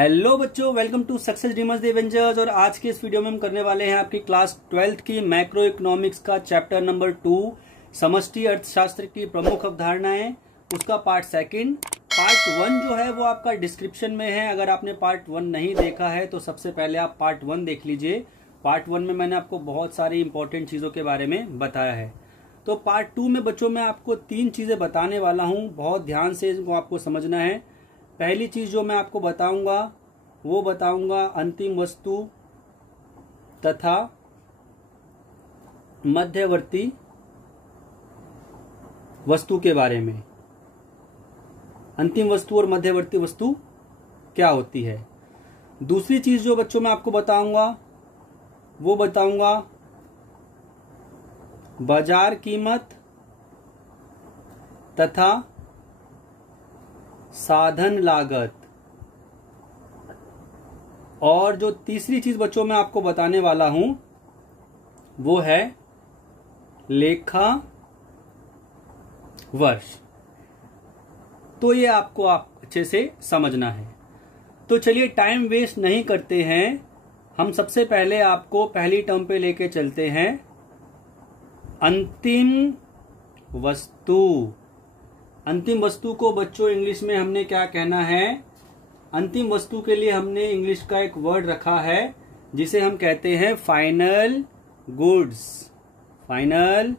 Hello बच्चों, welcome to success dreamers the avengers. और आज के इस वीडियो में हम करने वाले हैं आपकी क्लास 12th की मैक्रो इकोनॉमिक्स का चैप्टर नंबर 2 समष्टि अर्थशास्त्र की प्रमुख अवधारणाएं, उसका पार्ट सेकंड। पार्ट 1 जो है वो आपका डिस्क्रिप्शन में है। अगर आपने पार्ट 1 नहीं देखा है तो सबसे पहले आप पार्ट 1 देख लीजिए। पार्ट 1 में मैंने आपको बहुत सारी इंपॉर्टेंट चीजों के बारे में बताया है। तो पार्ट 2 में बच्चों मैं आपको 3 चीजें बताने वाला हूं, बहुत ध्यान से इनको आपको समझना है। पहली चीज जो मैं आपको बताऊंगा वो बताऊंगा अंतिम वस्तु तथा मध्यवर्ती वस्तु के बारे में। अंतिम वस्तु और मध्यवर्ती वस्तु क्या होती है। दूसरी चीज जो बच्चों मैं आपको बताऊंगा वो बताऊंगा बाजार कीमत तथा साधन लागत। और जो तीसरी चीज बच्चों मैं आपको बताने वाला हूं वो है लेखा वर्ष। तो ये आपको अच्छे से समझना है। तो चलिए टाइम वेस्ट नहीं करते हैं, हम सबसे पहले आपको पहली टर्म पे लेके चलते हैं, अंतिम वस्तु। अंतिम वस्तु को बच्चों इंग्लिश में हमने क्या कहना है? अंतिम वस्तु के लिए हमने इंग्लिश का एक वर्ड रखा है जिसे हम कहते हैं फाइनल गुड्स। फाइनल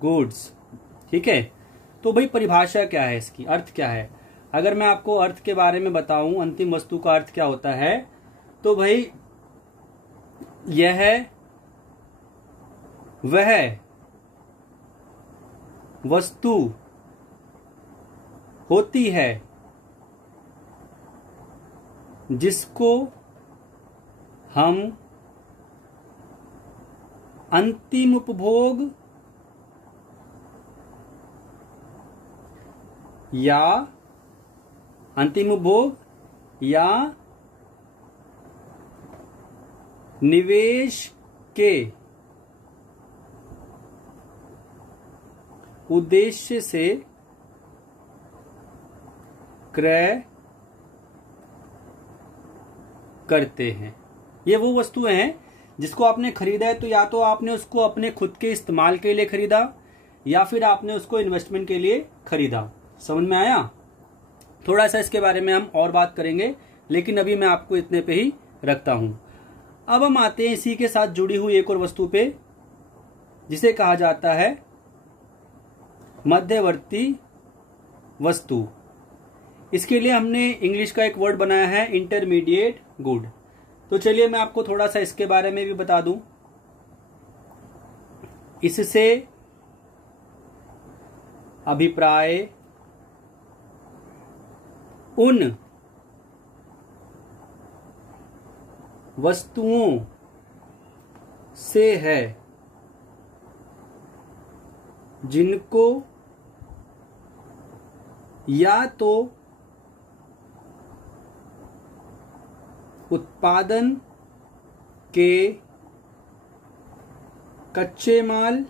गुड्स, ठीक है। तो भाई परिभाषा क्या है इसकी, अर्थ क्या है? अगर मैं आपको अर्थ के बारे में बताऊं अंतिम वस्तु का अर्थ क्या होता है, तो भाई यह वह वस्तु होती है जिसको हम अंतिम उपभोग या निवेश के उद्देश्य से क्रय करते हैं। ये वो वस्तुएं हैं जिसको आपने खरीदा है, तो या तो आपने उसको अपने खुद के इस्तेमाल के लिए खरीदा या फिर आपने उसको इन्वेस्टमेंट के लिए खरीदा। समझ में आया? थोड़ा सा इसके बारे में हम और बात करेंगे, लेकिन अभी मैं आपको इतने पे ही रखता हूं। अब हम आते हैं इसी के साथ जुड़ी हुई एक और वस्तु पे जिसे कहा जाता है मध्यवर्ती वस्तु। इसके लिए हमने इंग्लिश का एक वर्ड बनाया है इंटरमीडिएट गुड। तो चलिए मैं आपको थोड़ा सा इसके बारे में भी बता दूं। इससे अभिप्राय उन वस्तुओं से है जिनको या तो उत्पादन के कच्चे माल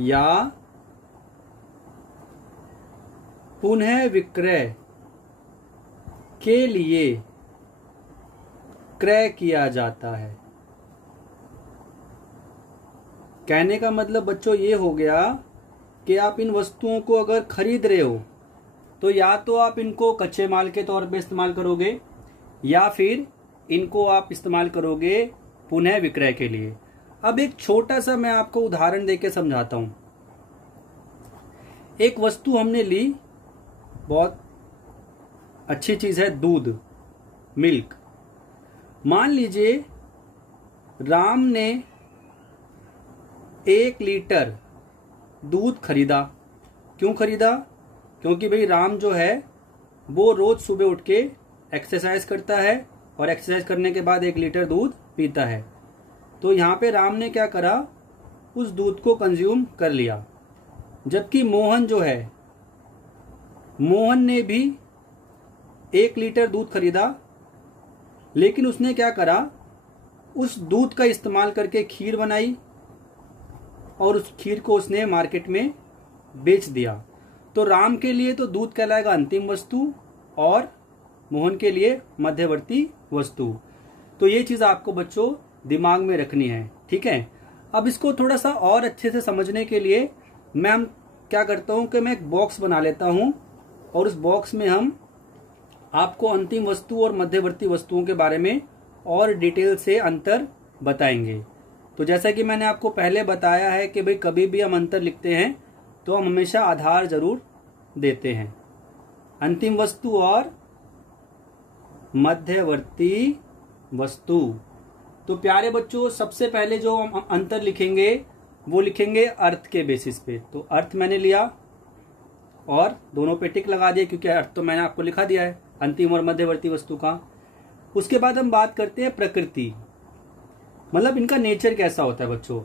या पुनः विक्रय के लिए क्रय किया जाता है। कहने का मतलब बच्चों ये हो गया कि आप इन वस्तुओं को अगर खरीद रहे हो तो या तो आप इनको कच्चे माल के तौर पे इस्तेमाल करोगे या फिर इनको आप इस्तेमाल करोगे पुनः विक्रय के लिए। अब एक छोटा सा मैं आपको उदाहरण देके समझाता हूं। एक वस्तु हमने ली, बहुत अच्छी चीज है, दूध, मिल्क। मान लीजिए राम ने 1 लीटर दूध खरीदा। क्यों खरीदा? क्योंकि भाई राम जो है वो रोज सुबह उठ के एक्सरसाइज करता है और एक्सरसाइज करने के बाद 1 लीटर दूध पीता है। तो यहाँ पे राम ने क्या करा, उस दूध को कंज्यूम कर लिया। जबकि मोहन जो है, मोहन ने भी 1 लीटर दूध खरीदा, लेकिन उसने क्या करा, उस दूध का इस्तेमाल करके खीर बनाई और उस खीर को उसने मार्केट में बेच दिया। तो राम के लिए तो दूध कहलाएगा अंतिम वस्तु और मोहन के लिए मध्यवर्ती वस्तु। तो ये चीज आपको बच्चों दिमाग में रखनी है, ठीक है। अब इसको थोड़ा सा और अच्छे से समझने के लिए मैं क्या करता हूं कि मैं एक बॉक्स बना लेता हूं और उस बॉक्स में हम आपको अंतिम वस्तु और मध्यवर्ती वस्तुओं के बारे में और डिटेल से अंतर बताएंगे। तो जैसा कि मैंने आपको पहले बताया है कि भाई कभी भी हम अंतर लिखते हैं तो हम हमेशा आधार जरूर देते हैं। अंतिम वस्तु और मध्यवर्ती वस्तु। तो प्यारे बच्चों, सबसे पहले जो हम अंतर लिखेंगे वो लिखेंगे अर्थ के बेसिस पे। तो अर्थ मैंने लिया और दोनों पे टिक लगा दिया क्योंकि अर्थ तो मैंने आपको लिखा दिया है अंतिम और मध्यवर्ती वस्तु का। उसके बाद हम बात करते हैं प्रकृति, मतलब इनका नेचर कैसा होता है बच्चों,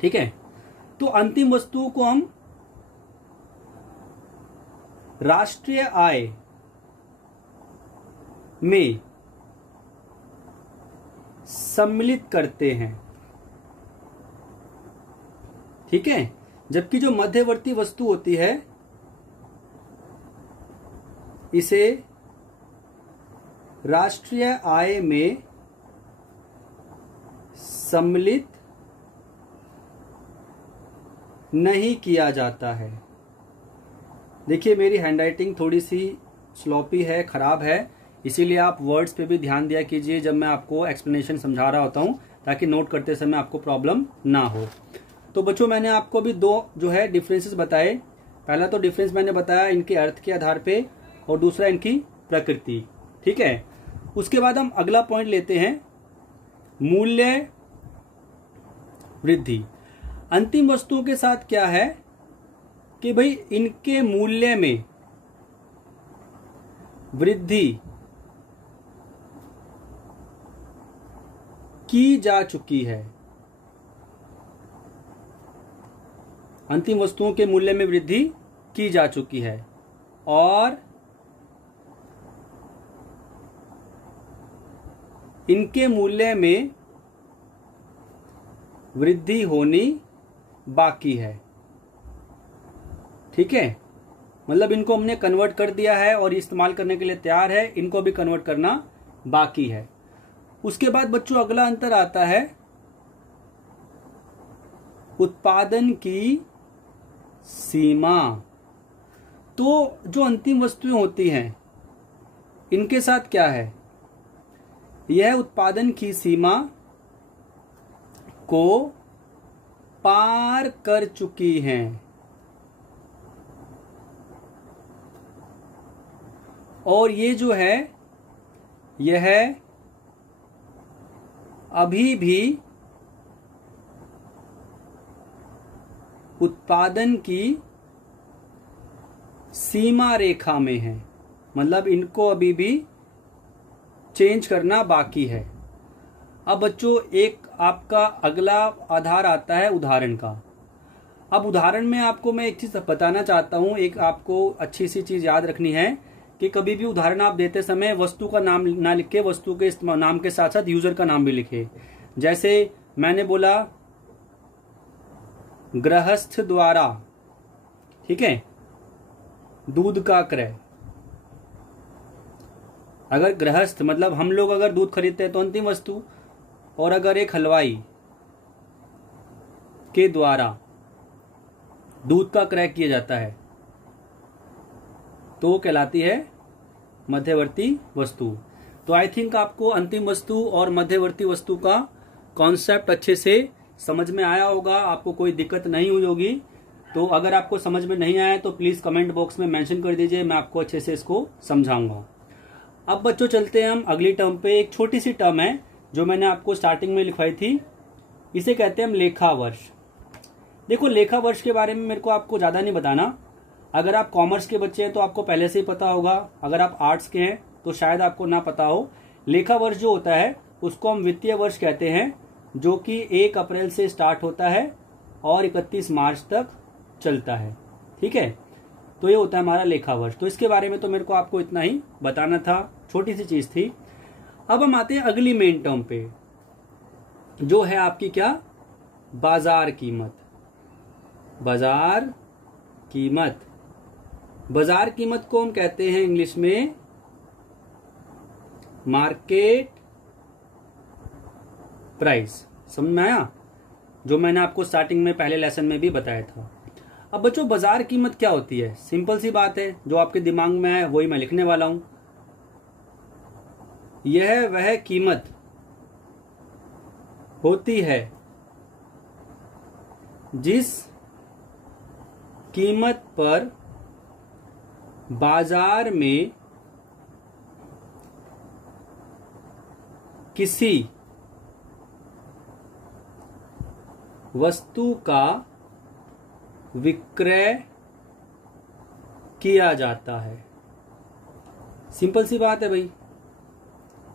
ठीक है। तो अंतिम वस्तुओं को हम राष्ट्रीय आय में सम्मिलित करते हैं, ठीक है। जबकि जो मध्यवर्ती वस्तु होती है इसे राष्ट्रीय आय में सम्मिलित नहीं किया जाता है। देखिए मेरी हैंडराइटिंग थोड़ी सी स्लॉपी है, खराब है, इसीलिए आप वर्ड्स पे भी ध्यान दिया कीजिए जब मैं आपको एक्सप्लेनेशन समझा रहा होता हूं, ताकि नोट करते समय आपको प्रॉब्लम ना हो। तो बच्चों मैंने आपको भी दो जो है डिफरेंसेस बताए। पहला तो डिफरेंस मैंने बताया इनके अर्थ के आधार पे और दूसरा इनकी प्रकृति, ठीक है। उसके बाद हम अगला पॉइंट लेते हैं मूल्य वृद्धि। अंतिम वस्तुओं के साथ क्या है कि भाई इनके मूल्य में वृद्धि की जा चुकी है। अंतिम वस्तुओं के मूल्य में वृद्धि की जा चुकी है और इनके मूल्य में वृद्धि होनी बाकी है, ठीक है। मतलब इनको हमने कन्वर्ट कर दिया है और इस्तेमाल करने के लिए तैयार है, इनको भी कन्वर्ट करना बाकी है। उसके बाद बच्चों अगला अंतर आता है उत्पादन की सीमा। तो जो अंतिम वस्तुएं होती हैं इनके साथ क्या है, यह उत्पादन की सीमा को पार कर चुकी हैं और ये जो है यह अभी भी उत्पादन की सीमा रेखा में है, मतलब इनको अभी भी चेंज करना बाकी है। अब बच्चों एक आपका अगला आधार आता है उदाहरण का। अब उदाहरण में आपको मैं एक चीज बताना चाहता हूं, एक आपको अच्छी सी चीज याद रखनी है कि कभी भी उदाहरण आप देते समय वस्तु का नाम ना लिखे, वस्तु के नाम के साथ साथ यूजर का नाम भी लिखे। जैसे मैंने बोला गृहस्थ द्वारा, ठीक है, दूध का क्रय। अगर गृहस्थ मतलब हम लोग अगर दूध खरीदते हैं तो अंतिम वस्तु, और अगर एक हलवाई के द्वारा दूध का क्रय किया जाता है तो कहलाती है मध्यवर्ती वस्तु। तो आई थिंक आपको अंतिम वस्तु और मध्यवर्ती वस्तु का कॉन्सेप्ट अच्छे से समझ में आया होगा, आपको कोई दिक्कत नहीं हुई होगी। तो अगर आपको समझ में नहीं आया तो प्लीज कमेंट बॉक्स में मेंशन कर दीजिए, मैं आपको अच्छे से इसको समझाऊंगा। अब बच्चों चलते हैं हम अगली टर्म पे। एक छोटी सी टर्म है जो मैंने आपको स्टार्टिंग में लिखवाई थी, इसे कहते हैं हम लेखा वर्ष। देखो लेखा वर्ष के बारे में मेरे को आपको ज्यादा नहीं बताना। अगर आप कॉमर्स के बच्चे हैं तो आपको पहले से ही पता होगा, अगर आप आर्ट्स के हैं तो शायद आपको ना पता हो। लेखा वर्ष जो होता है उसको हम वित्तीय वर्ष कहते हैं, जो कि 1 अप्रैल से स्टार्ट होता है और 31 मार्च तक चलता है, ठीक है। तो ये होता है हमारा लेखा वर्ष। तो इसके बारे में तो मेरे को आपको इतना ही बताना था, छोटी सी चीज थी। अब हम आते हैं अगली मेन टर्म पे, जो है आपकी क्या, बाजार कीमत। बाजार कीमत, बाजार कीमत को हम कहते हैं इंग्लिश में मार्केट प्राइस। समझ में आया? जो मैंने आपको स्टार्टिंग में पहले लेसन में भी बताया था। अब बच्चों बाजार कीमत क्या होती है? सिंपल सी बात है, जो आपके दिमाग में है वही मैं लिखने वाला हूं। यह वह कीमत होती है जिस कीमत पर बाजार में किसी वस्तु का विक्रय किया जाता है। सिंपल सी बात है भाई,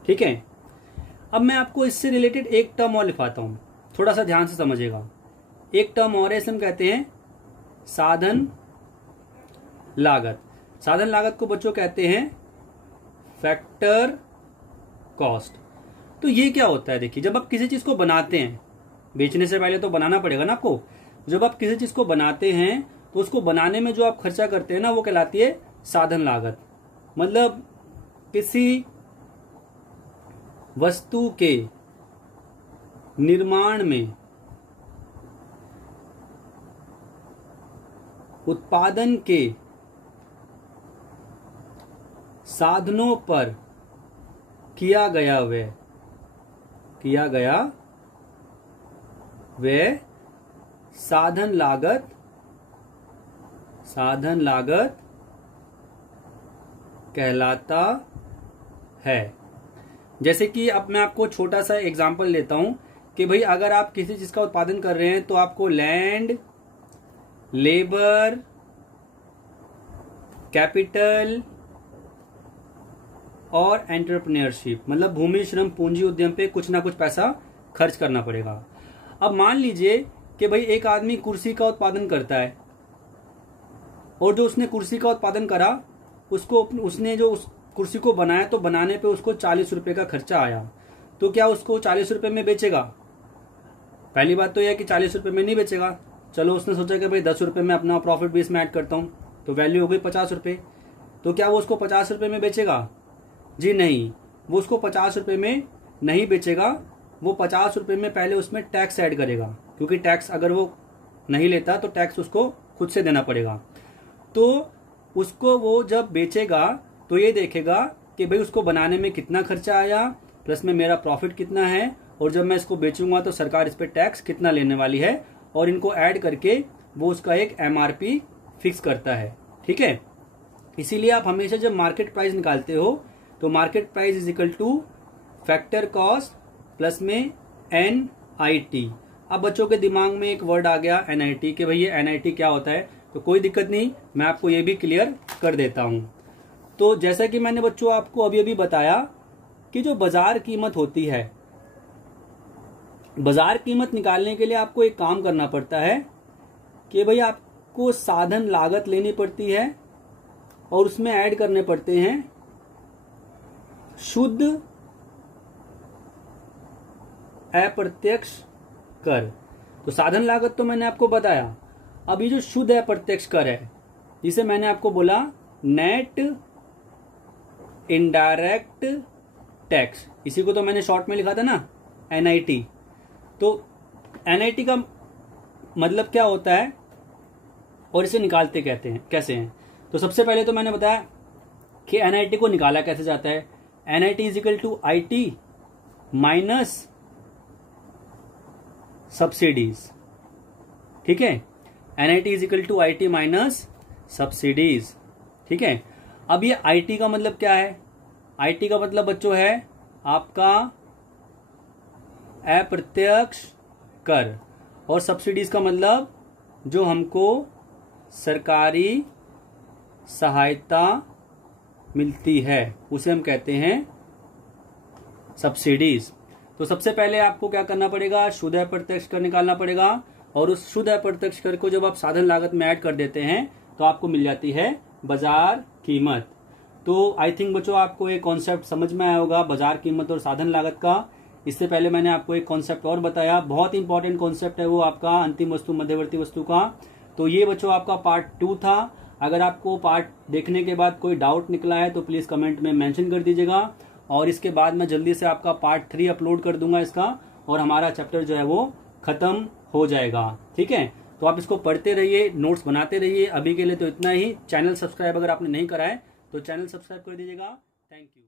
ठीक है। अब मैं आपको इससे रिलेटेड एक टर्म और लिखवाता हूं, थोड़ा सा ध्यान से समझिएगा। एक टर्म और है, इसे हम कहते हैं साधन लागत। साधन लागत को बच्चों कहते हैं फैक्टर कॉस्ट। तो ये क्या होता है? देखिए, जब आप किसी चीज को बनाते हैं, बेचने से पहले तो बनाना पड़ेगा ना आपको। जब आप किसी चीज को बनाते हैं तो उसको बनाने में जो आप खर्चा करते हैं ना, वो कहलाती है साधन लागत। मतलब किसी वस्तु के निर्माण में, उत्पादन के साधनों पर किया गया व्यय साधन लागत कहलाता है। जैसे कि अब मैं आपको छोटा सा एग्जांपल लेता हूं कि भाई अगर आप किसी चीज का उत्पादन कर रहे हैं तो आपको लैंड, लेबर, कैपिटल और एंटरप्रेन्योरशिप, मतलब भूमि, श्रम, पूंजी, उद्यम पे कुछ ना कुछ पैसा खर्च करना पड़ेगा। अब मान लीजिए कि भाई एक आदमी कुर्सी का उत्पादन करता है और जो उसने कुर्सी का उत्पादन करा उसने जो उस कुर्सी को बनाया तो बनाने पे उसको 40 रुपए का खर्चा आया। तो क्या उसको 40 रुपए में बेचेगा? पहली बात तो यह है कि 40 रुपए में नहीं बेचेगा। चलो उसने सोचा कि भाई 10 रुपए में अपना प्रॉफिट भी इसमें ऐड करता हूं, तो वैल्यू हो गई 50 रुपए। तो क्या वो उसको 50 रुपए में बेचेगा? जी नहीं, वो उसको 50 रुपए में नहीं बेचेगा। वो 50 रुपए में पहले उसमें टैक्स ऐड करेगा, क्योंकि टैक्स अगर वो नहीं लेता तो टैक्स उसको खुद से देना पड़ेगा। तो उसको वो जब बेचेगा तो ये देखेगा कि भाई उसको बनाने में कितना खर्चा आया, प्लस में मेरा प्रॉफिट कितना है, और जब मैं इसको बेचूंगा तो सरकार इस पे टैक्स कितना लेने वाली है, और इनको ऐड करके वो उसका एक एमआरपी फिक्स करता है। ठीक है, इसीलिए आप हमेशा जब मार्केट प्राइस निकालते हो तो market price is equal two factor cost plus में NIT। अब बच्चों के दिमाग में एक वर्ड आ गया NIT कि भाई ये NIT क्या होता है, तो कोई दिक्कत नहीं, मैं आपको ये भी क्लियर कर देता हूं। तो जैसा कि मैंने बच्चों आपको अभी अभी बताया कि जो बाजार कीमत होती है, बाजार कीमत निकालने के लिए आपको एक काम करना पड़ता है कि भाई आपको साधन लागत लेनी पड़ती है और उसमें ऐड करने पड़ते हैं शुद्ध अप्रत्यक्ष कर। तो साधन लागत तो मैंने आपको बताया। अब ये जो शुद्ध अप्रत्यक्ष कर है, जिसे मैंने आपको बोला नेट इनडायरेक्ट टैक्स, इसी को तो मैंने शॉर्ट में लिखा था ना NIT। तो NIT का मतलब क्या होता है और इसे निकालते कहते हैं कैसे हैं। तो सबसे पहले तो मैंने बताया कि NIT को निकाला कैसे जाता है। NIT is equal to IT minus subsidies. ठीक है, NIT is equal to IT minus subsidies. ठीक है, अब ये IT का मतलब क्या है? IT का मतलब बच्चों है आपका अप्रत्यक्ष कर, और सब्सिडीज का मतलब जो हमको सरकारी सहायता मिलती है उसे हम कहते हैं सब्सिडीज। तो सबसे पहले आपको क्या करना पड़ेगा, शुद्ध अप्रत्यक्ष कर निकालना पड़ेगा, और उस शुद्ध अप्रत्यक्ष कर को जब आप साधन लागत में ऐड कर देते हैं तो आपको मिल जाती है बाजार कीमत। तो आई थिंक बच्चों आपको एक कॉन्सेप्ट समझ में आया होगा बाजार कीमत और साधन लागत का। इससे पहले मैंने आपको एक कॉन्सेप्ट और बताया, बहुत इंपॉर्टेंट कॉन्सेप्ट है वो आपका अंतिम वस्तु मध्यवर्ती वस्तु का। तो ये बच्चों आपका पार्ट 2 था। अगर आपको पार्ट देखने के बाद कोई डाउट निकला है तो प्लीज कमेंट में मेंशन कर दीजिएगा। और इसके बाद मैं जल्दी से आपका पार्ट 3 अपलोड कर दूंगा इसका, और हमारा चैप्टर जो है वो खत्म हो जाएगा। ठीक है, तो आप इसको पढ़ते रहिए, नोट्स बनाते रहिए। अभी के लिए तो इतना ही। चैनल सब्सक्राइब अगर आपने नहीं करा है तो चैनल सब्सक्राइब कर दीजिएगा। Thank you.